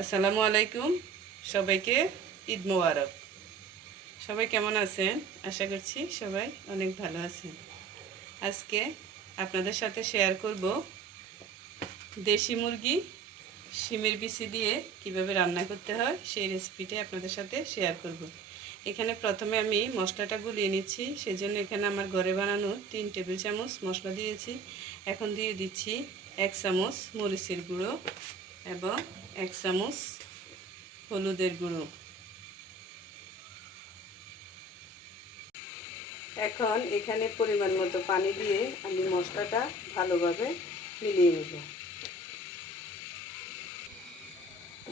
আসসালামু আলাইকুম। সবাইকে ঈদ মোবারক। সবাই কেমন আছেন? আশা করছি সবাই অনেক ভালো আছেন। আজকে আপনাদের সাথে শেয়ার করব দেশি মুরগি শিমের বিচি দিয়ে কিভাবে রান্না করতে হয় সেই রেসিপিটা আপনাদের সাথে শেয়ার করব। এখানে প্রথমে আমি মশলাটা গুলিয়ে নিচ্ছি, সেজন্য এখানে আমার ঘরে বানানো 3 টেবিল চামচ মশলা দিয়েছি। এখন দিয়ে দিচ্ছি 1 চামচ মরিচের গুঁড়ো এবং 1 চামচ হলুদের গুঁড়ো। এখন এখানে পরিমাণ মতো পানি দিয়ে আমি মশলাটা ভালোভাবে মিলিয়ে নেব।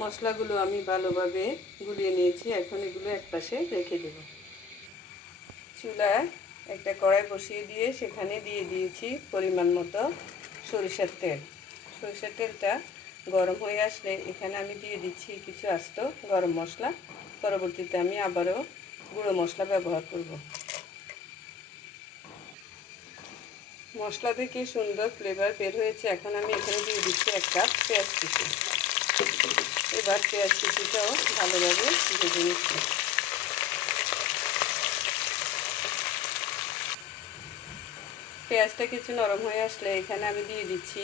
মশলাগুলো আমি ভালোভাবে গুলিয়ে নিয়েছি, এখন এগুলো একপাশে রেখে দেব। চুলায় একটা কড়াই বসিয়ে দিয়ে সেখানে দিয়ে দিয়েছি পরিমাণ মতো সরিষার তেল। সরিষার তেলটা গরম হয়ে আসলে এখানে আমি দিয়ে দিচ্ছি কিছু আস্ত গরম মশলা। পরবর্তীতে আমি আবারও গুঁড়ো মশলা ব্যবহার করব। মশলা থেকে সুন্দর ফ্লেভার বের হয়েছে। এখন আমি এখানে দিয়ে দিচ্ছি 1 কাপ পেঁয়াজ কুচি। এবার পেঁয়াজ কুচিটাও ভালোভাবে ভেজে নিচ্ছি। পেঁয়াজটা কিছু নরম হয়ে আসলে এখানে আমি দিয়ে দিচ্ছি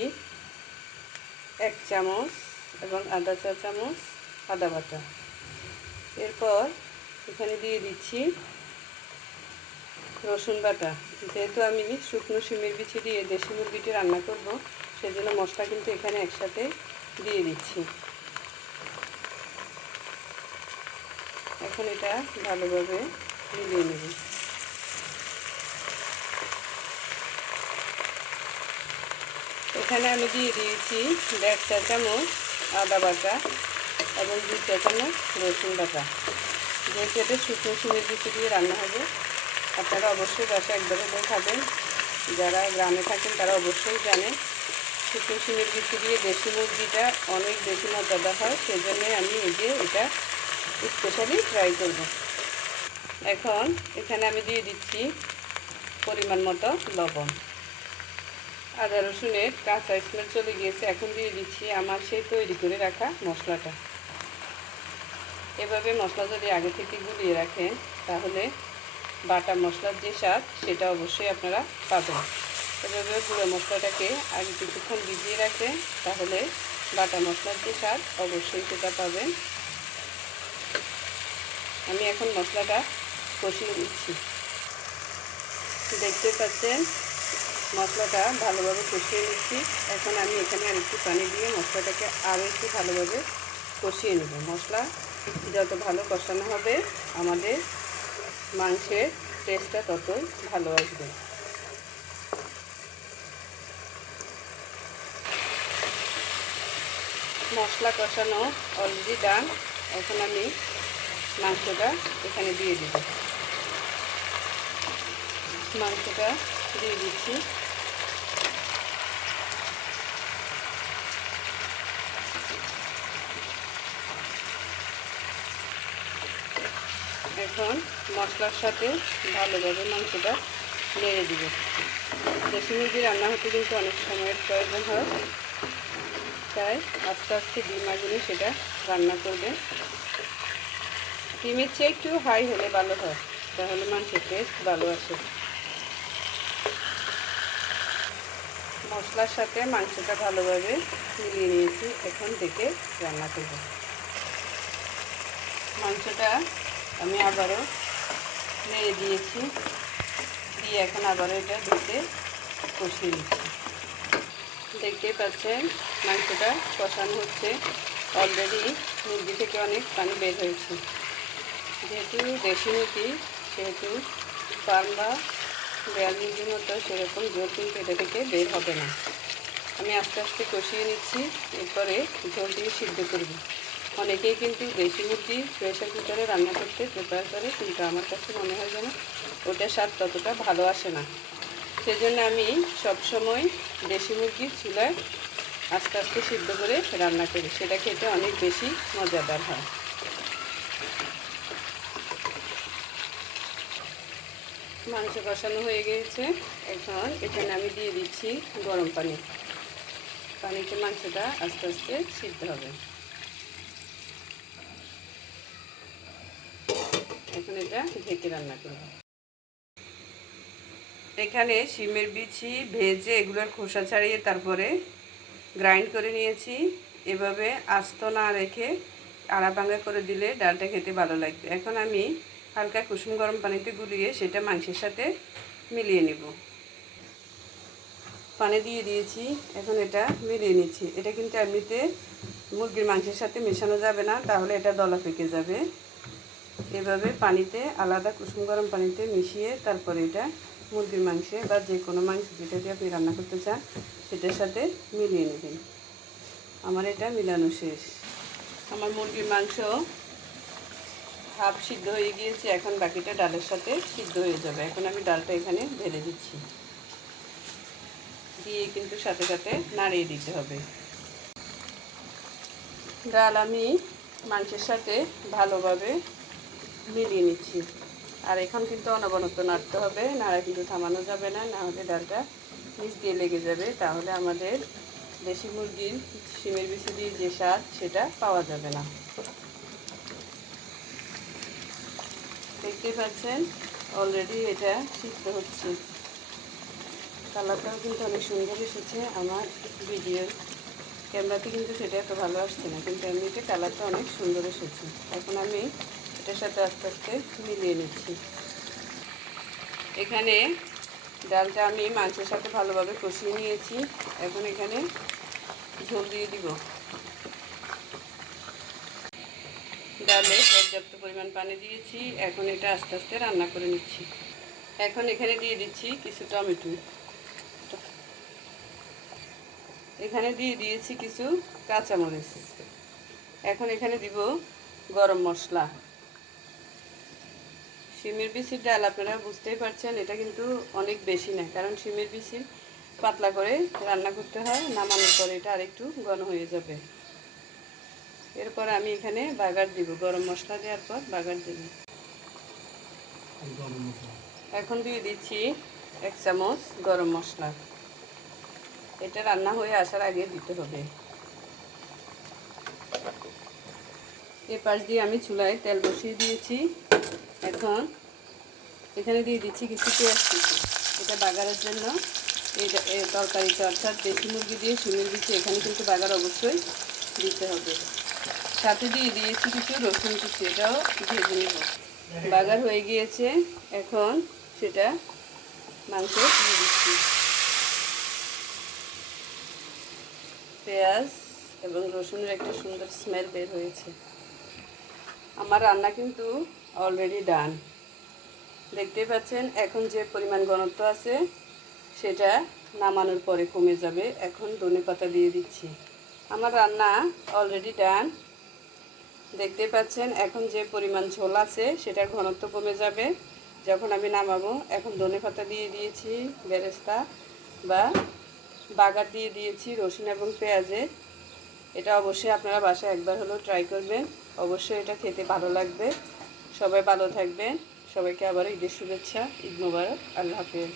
1 চামচ এবং আদা চা চামচ আদা বাটা। এরপর এখানে দিয়ে দিচ্ছি রসুন বাটা। যেহেতু আমি শুকনো শিমের বিচি দিয়ে দেশি মুরগিটি রান্না করব, সেজন্য মশলা কিন্তু এখানে একসাথে দিয়ে দিচ্ছি। এখন এটা ভালোভাবে মিলিয়ে নেব। এখানে আমি দিয়ে দিয়েছি 1.5 চা চামচ আদা বাটা এবং 2 চা চামচ রসুন বাটা। যেহেতু এটা শুকনো শিমের বিচি দিয়ে রান্না হবে, আপনারা অবশ্যই বাসায় একবার হলেও খাবেন। যারা গ্রামে থাকেন তারা অবশ্যই জানেন শুকনো শিমের বিচি দিয়ে দেশি মুরগিটা অনেক বেশি মজাদার হয়। সেজন্যই আমি এটা স্পেশালি ট্রাই করব। এখন এখানে আমি দিয়ে দিচ্ছি পরিমাণ মতো লবণ। আদা রসুনের কাঁচা স্মেল চলে গিয়েছে। এখন দিয়ে দিচ্ছি আমার সেই তৈরি করে রাখা মশলাটা। এভাবে মশলা যদি আগে থেকে গুলিয়ে রাখেন তাহলে বাটা মশলার যে স্বাদ সেটা অবশ্যই আপনারা পাবেন। এভাবে গুঁড়ো মশলাটাকে আগে কিছুক্ষণ ভিজিয়ে রাখবেন, তাহলে বাটা মশলার যে স্বাদ অবশ্যই সেটা পাবেন। আমি এখন মশলাটা কষিয়ে নিচ্ছি। দেখতে পাচ্ছেন মশলাটা ভালোভাবে কষিয়ে নিচ্ছি। এখন আমি এখানে আরেকটু পানি দিয়ে মশলাটাকে আরও একটু ভালোভাবে কষিয়ে নেব। মশলা যত ভালো কষানো হবে আমাদের মাংসের টেস্টটা ততই ভালো আসবে। মশলা কষানো অলরেডি ডান। এখন আমি মাংসটা এখানে দিয়ে দিব। মাংসটা দিয়ে দিচ্ছি। এখন মশলার সাথে ভালোভাবে মাংসটা নেড়ে দিব। দেশি মুরগি রান্না হতে কিন্তু অনেক সময়ের প্রয়োজন হয়, তাই আস্তে আস্তে ডিম আগুনে সেটা রান্না করবেন। ডিমের চেয়ে একটু হাই হলে ভালো হয়, তাহলে মাংসের টেস্ট ভালো আসে। মশলার সাথে মাংসটা ভালোভাবে মিলিয়ে নিয়েছি। এখন থেকে রান্না করব। মাংসটা আমি আবারও নেড়ে দিয়েছি, দিয়ে এখন আবারও এটা ধুতে কষিয়ে নিচ্ছি। দেখতেই পাচ্ছেন মাংসটা কষানো হচ্ছে। অলরেডি মুরগি থেকে অনেক পানি বের হয়েছে। যেহেতু দেশি মুরগি, সেহেতু ফার্ম বা ব্রয়লার মুরগির মতো সেরকম ঝোল কিন্তু এটা থেকে বের হবে না। আমি আস্তে আস্তে কষিয়ে নিচ্ছি, এরপরে ঝোল দিয়ে সিদ্ধ করব। অনেকেই কিন্তু দেশি মুরগি প্রেসার কুকারে রান্না করতে প্রিফার করে, কিন্তু আমার কাছে মনে হয় যেন ওটার স্বাদ ততটা ভালো আসে না। সেজন্য আমি সবসময় দেশি মুরগি চুলায় আস্তে আস্তে সিদ্ধ করে রান্না করি, সেটা খেতে অনেক বেশি মজাদার হয়। মাংস কষানো হয়ে গিয়েছে। এখন এখানে আমি দিয়ে দিচ্ছি গরম পানি। পানিতে মাংসটা আস্তে আস্তে সিদ্ধ হবে। এখন এটা ঢেকে রান্না করব। এখানে শিমের বিচি ভেজে এগুলোর খোসা ছাড়িয়ে তারপরে গ্রাইন্ড করে নিয়েছি। এভাবে আস্ত না রেখে আড়া ভাঙা করে দিলে ডালটা খেতে ভালো লাগবে। এখন আমি হালকা কুসুম গরম পানিতে গুলিয়ে সেটা মাংসের সাথে মিলিয়ে নেব। পানি দিয়ে দিয়েছি, এখন এটা মিলিয়ে নিচ্ছি। এটা কিন্তু এমনিতে মুরগির মাংসের সাথে মেশানো যাবে না, তাহলে এটা দলা পেকে যাবে। এভাবে পানিতে আলাদা কুসুম গরম পানিতে মিশিয়ে তারপরে এটা মুরগির মাংসে বা যে কোনো মাংস যেটা দিয়ে আপনি রান্না করতে চান সেটার সাথে মিলিয়ে নেবেন। আমার এটা মিলানো শেষ। আমার মুরগির মাংস হাফ সিদ্ধ হয়ে গিয়েছে, এখন বাকিটা ডালের সাথে সিদ্ধ হয়ে যাবে। এখন আমি ডালটা এখানে ঢেলে দিচ্ছি, দিয়ে কিন্তু সাথে সাথে নাড়িয়ে দিতে হবে। ডাল আমি মাংসের সাথে ভালোভাবে মিলিয়ে নিচ্ছি। আর এখন কিন্তু অনবরত নাড়তে হবে, নাড়া কিন্তু থামানো যাবে না, নাহলে ডালটা নিচ দিয়ে লেগে যাবে। তাহলে আমাদের দেশি মুরগির শিমের বিচি দিয়ে যে স্বাদ সেটা পাওয়া যাবে না। দেখতে পাচ্ছেন অলরেডি এটা সিদ্ধ হচ্ছে। কালারটাও কিন্তু অনেক সুন্দর এসেছে। আমার ভিডিওর ক্যামেরাতে কিন্তু সেটা এত ভালো আসছে না, কিন্তু এমনিতে কালারটা অনেক সুন্দর এসেছে। এখন আমি এটার সাথে আস্তে আস্তে মিলিয়ে নিচ্ছি। এখানে ডালটা আমি মাংসের সাথে ভালোভাবে কষিয়ে নিয়েছি। এখন এখানে ঝোল দিয়ে দিব। ডালে পর্যাপ্ত পরিমাণ পানি দিয়েছি, এখন এটা আস্তে আস্তে রান্না করে নিচ্ছি। এখন এখানে দিয়ে দিচ্ছি কিছু টমেটো, এখানে দিয়ে দিয়েছি কিছু কাঁচামরিচ। এখন এখানে দিব গরম মশলা। শিমের বিচির ডাল আপনারা বুঝতেই পারছেন এটা কিন্তু অনেক বেশি না, কারণ শিমের বিচি পাতলা করে রান্না করতে হয়, নামানোর পরে এটা আরেকটু ঘন হয়ে যাবে। এরপর আমি এখানে বাগার দিব, গরম মশলা দেওয়ার পর বাগার দেব। এখন দিয়ে দিচ্ছি 1 চামচ গরম মশলা। এটা রান্না হয়ে আসার আগে দিতে হবে। এ পাশ দিয়ে আমি চুলায় তেল বসিয়ে দিয়েছি। এখন এখানে দিয়ে দিচ্ছি কিছু পেঁয়াজ কুচি, এটা বাগারের জন্য। এই তরকারিটা অর্থাৎ দেশি মুরগি দিয়ে শিমের বিচি এখানে কিন্তু বাগার অবশ্যই দিতে হবে। সাথে দিয়ে দিয়েছি কিছু রসুন কুচি, এটাও ভেজে নেব। বাগার হয়ে গিয়েছে, এখন সেটা মাংস দিয়ে দিচ্ছি। পেঁয়াজ এবং রসুনের একটা সুন্দর স্মেল বের হয়েছে। আমার রান্না কিন্তু অলরেডি ডান। দেখতেই পাচ্ছেন এখন যে পরিমাণ ঘনত্ব আছে সেটা নামানোর পরে কমে যাবে। এখন ধনেপাতা দিয়ে দিচ্ছি। আমার রান্না অলরেডি ডান। দেখতেই পাচ্ছেন এখন যে পরিমাণ ঝোল আছে সেটার ঘনত্ব কমে যাবে যখন আমি নামাবো। এখন ধনেপাতা দিয়ে দিয়েছি, বেরেস্তা বা বাগার দিয়ে দিয়েছি রসুন এবং পেঁয়াজে। এটা অবশ্যই আপনারা বাসায় একবার হলেও ট্রাই করবেন, অবশ্যই এটা খেতে ভালো লাগবে। সবাই ভালো থাকবেন, সবাইকে আবার ঈদের শুভেচ্ছা, ঈদ মোবারক, আল্লাহ হাফেজ।